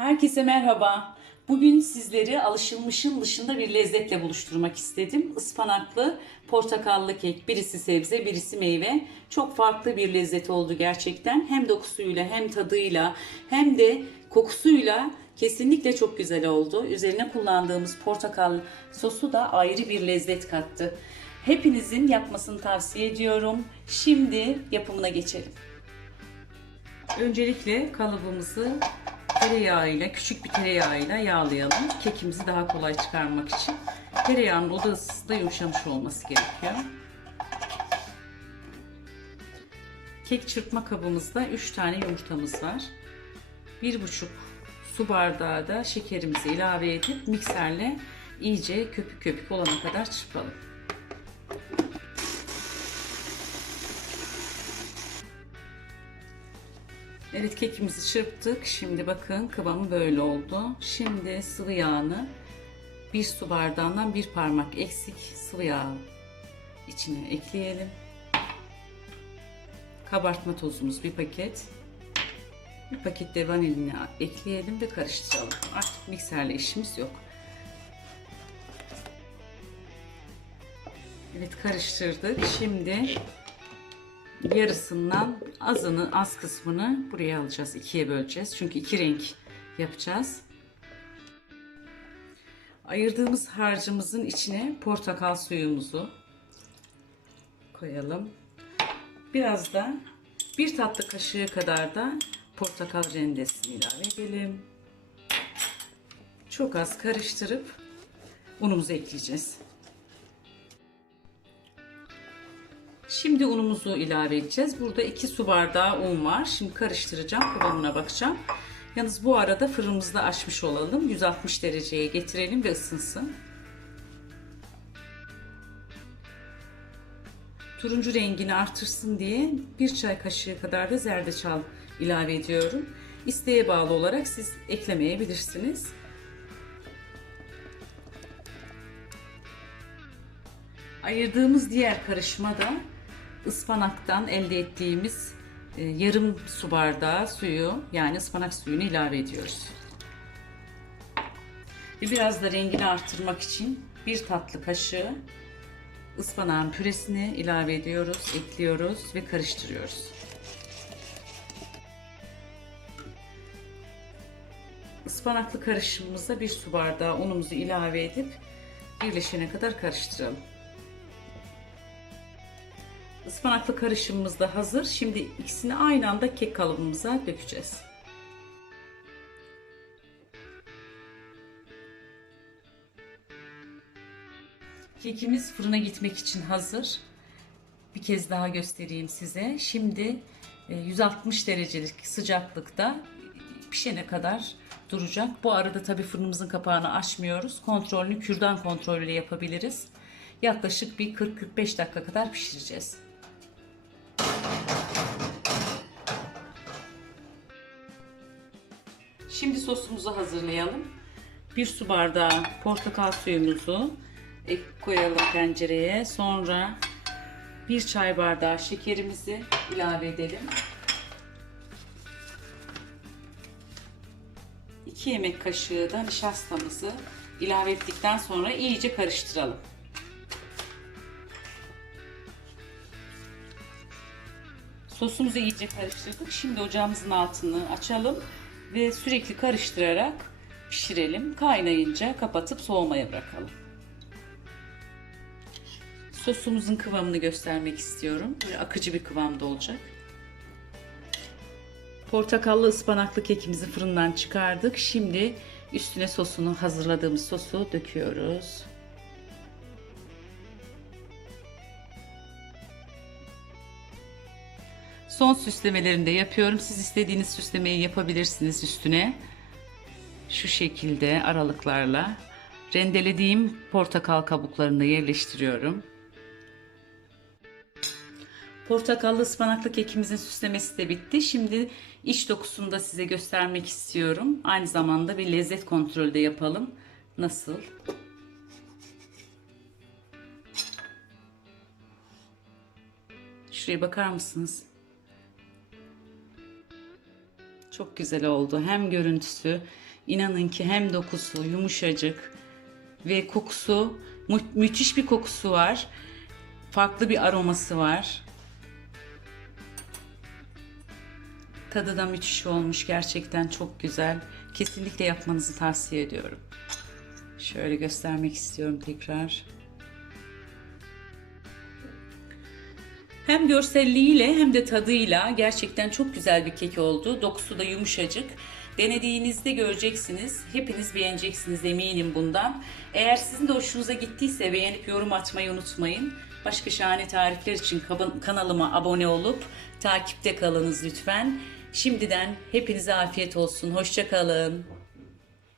Herkese merhaba. Bugün sizleri alışılmışın dışında bir lezzetle buluşturmak istedim. Ispanaklı, portakallı kek. Birisi sebze, birisi meyve. Çok farklı bir lezzet oldu gerçekten. Hem dokusuyla, hem tadıyla, hem de kokusuyla kesinlikle çok güzel oldu. Üzerine kullandığımız portakal sosu da ayrı bir lezzet kattı. Hepinizin yapmasını tavsiye ediyorum. Şimdi yapımına geçelim. Öncelikle kalıbımızı tereyağıyla, küçük bir tereyağıyla yağlayalım. Kekimizi daha kolay çıkarmak için. Tereyağının oda ısısında yumuşamış olması gerekiyor. Kek çırpma kabımızda 3 tane yumurtamız var. 1,5 su bardağı da şekerimizi ilave edip mikserle iyice köpük köpük olana kadar çırpalım. Evet kekimizi çırptık. Şimdi bakın kıvamı böyle oldu. Şimdi sıvı yağını bir su bardağından bir parmak eksik sıvı yağ içine ekleyelim. Kabartma tozumuz bir paket. Bir paket de vanilini ekleyelim ve karıştıralım. Artık mikserle işimiz yok. Evet karıştırdık. Şimdi yarısından azını az kısmını buraya alacağız. ikiye böleceğiz. Çünkü iki renk yapacağız. Ayırdığımız harcımızın içine portakal suyumuzu koyalım. Biraz da bir tatlı kaşığı kadar da portakal rendesini ilave edelim. Çok az karıştırıp unumuzu ekleyeceğiz. Şimdi unumuzu ilave edeceğiz. Burada 2 su bardağı un var. Şimdi karıştıracağım. Kıvamına bakacağım. Yalnız bu arada fırınımızı da açmış olalım. 160 dereceye getirelim ve ısınsın. Turuncu rengini artırsın diye bir çay kaşığı kadar da zerdeçal ilave ediyorum. İsteğe bağlı olarak siz eklemeyebilirsiniz. Ayırdığımız diğer karışmada ıspanaktan elde ettiğimiz e, yarım su bardağı suyu yani ıspanak suyunu ilave ediyoruz. Ve biraz da rengini artırmak için bir tatlı kaşığı ıspanağın püresini ilave ediyoruz, ekliyoruz ve karıştırıyoruz. Ispanaklı karışımımıza bir su bardağı unumuzu ilave edip birleşene kadar karıştıralım. Ispanaklı karışımımız da hazır. Şimdi ikisini aynı anda kek kalıbımıza dökeceğiz. Kekimiz fırına gitmek için hazır. Bir kez daha göstereyim size. Şimdi 160 derecelik sıcaklıkta pişene kadar duracak. Bu arada tabii fırınımızın kapağını açmıyoruz. Kontrolünü kürdan kontrolüyle yapabiliriz. Yaklaşık bir 40-45 dakika kadar pişireceğiz. Şimdi sosumuzu hazırlayalım. Bir su bardağı portakal suyumuzu ek koyalım tencereye. Sonra bir çay bardağı şekerimizi ilave edelim. 2 yemek kaşığı da nişastamızı ilave ettikten sonra iyice karıştıralım. Sosumuzu iyice karıştırdık. Şimdi ocağımızın altını açalım ve sürekli karıştırarak pişirelim. Kaynayınca kapatıp soğumaya bırakalım. Sosumuzun kıvamını göstermek istiyorum. Böyle akıcı bir kıvamda olacak. Portakallı ıspanaklı kekimizi fırından çıkardık. Şimdi üstüne sosunu hazırladığımız sosu döküyoruz. Son süslemelerini de yapıyorum. Siz istediğiniz süslemeyi yapabilirsiniz üstüne. Şu şekilde aralıklarla rendelediğim portakal kabuklarını yerleştiriyorum. Portakallı ıspanaklı kekimizin süslemesi de bitti. Şimdi iç dokusunu da size göstermek istiyorum. Aynı zamanda bir lezzet kontrolü de yapalım. Nasıl? Şuraya bakar mısınız? Çok güzel oldu. Hem görüntüsü İnanın ki hem dokusu yumuşacık ve kokusu mü- müthiş bir kokusu var. Farklı bir aroması var. Tadı da müthiş olmuş. Gerçekten çok güzel. Kesinlikle yapmanızı tavsiye ediyorum. Şöyle göstermek istiyorum tekrar. Hem görselliğiyle hem de tadıyla gerçekten çok güzel bir kek oldu. Dokusu da yumuşacık. Denediğinizde göreceksiniz. Hepiniz beğeneceksiniz eminim bundan. Eğer sizin de hoşunuza gittiyse beğenip yorum atmayı unutmayın. Başka şahane tarifler için kanalıma abone olup takipte kalınız lütfen. Şimdiden hepinize afiyet olsun. Hoşça kalın.